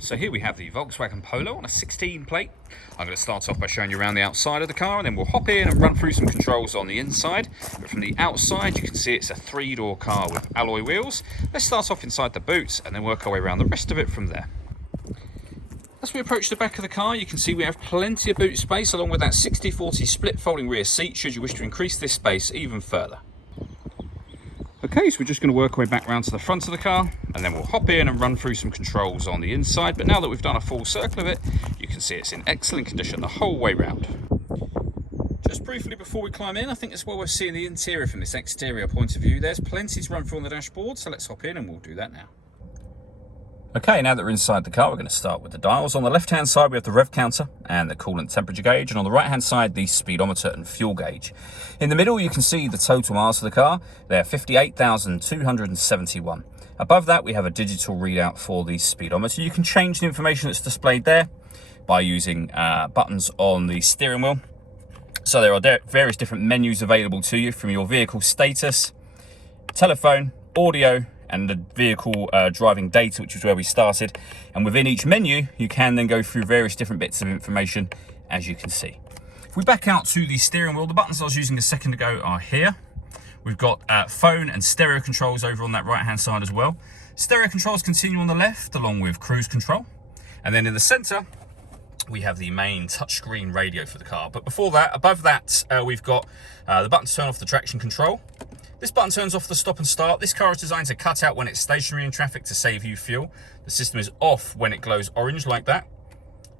So here we have the Volkswagen Polo on a 16 plate. I'm going to start off by showing you around the outside of the car, and then we'll hop in and run through some controls on the inside. But from the outside you can see it's a 3-door car with alloy wheels. Let's start off inside the boot and then work our way around the rest of it from there. As we approach the back of the car, you can see we have plenty of boot space along with that 60/40 split folding rear seat should you wish to increase this space even further. Okay, so we're just going to work our way back around to the front of the car, and then we'll hop in and run through some controls on the inside. But now that we've done a full circle of it, you can see it's in excellent condition the whole way round. Just briefly before we climb in, I think it's well worth seeing the interior from this exterior point of view. There's plenty to run through on the dashboard, so let's hop in and we'll do that now. Okay, now that we're inside the car, we're going to start with the dials. On the left-hand side, we have the rev counter and the coolant temperature gauge, and on the right-hand side, the speedometer and fuel gauge. In the middle, you can see the total miles of the car. They're 58,271. Above that, we have a digital readout for the speedometer. You can change the information that's displayed there by using buttons on the steering wheel. So there are various different menus available to you, from your vehicle status, telephone, audio, and the vehicle driving data, which is where we started. And within each menu, you can then go through various different bits of information, as you can see. If we back out to the steering wheel, the buttons I was using a second ago are here. We've got phone and stereo controls over on that right-hand side as well. Stereo controls continue on the left, along with cruise control. And then in the center, we have the main touchscreen radio for the car. But before that, above that, we've got the button to turn off the traction control. This button turns off the stop and start. This car is designed to cut out when it's stationary in traffic to save you fuel. The system is off when it glows orange like that.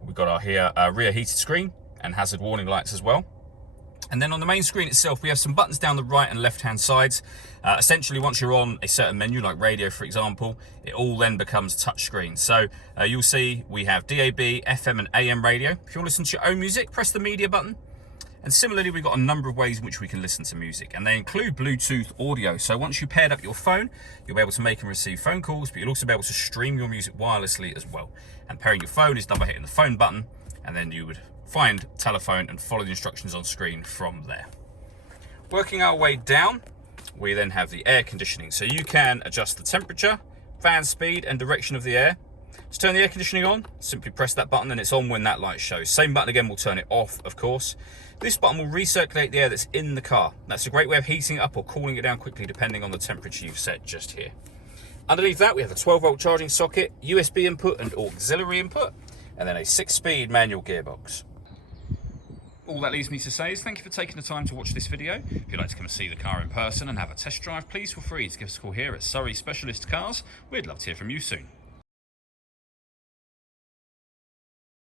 We've got our rear heated screen and hazard warning lights as well. And then on the main screen itself, we have some buttons down the right and left hand sides. Essentially, once you're on a certain menu, like radio, for example, it all then becomes touchscreen. So you'll see we have DAB, FM and AM radio. If you want to listen to your own music, press the media button. And similarly, we've got a number of ways in which we can listen to music, and they include Bluetooth audio. So once you paired up your phone, you'll be able to make and receive phone calls, but you'll also be able to stream your music wirelessly as well. And pairing your phone is done by hitting the phone button, and then you would find telephone and follow the instructions on screen from there. Working our way down, we then have the air conditioning. So you can adjust the temperature, fan speed and direction of the air. To turn the air conditioning on, simply press that button and it's on when that light shows. Same button again will turn it off, of course. This button will recirculate the air that's in the car. That's a great way of heating it up or cooling it down quickly depending on the temperature you've set just here. Underneath that, we have a 12-volt charging socket, USB input and auxiliary input, and then a 6-speed manual gearbox. All that leaves me to say is thank you for taking the time to watch this video. If you'd like to come and see the car in person and have a test drive, please feel free to give us a call here at Surrey Specialist Cars. We'd love to hear from you soon.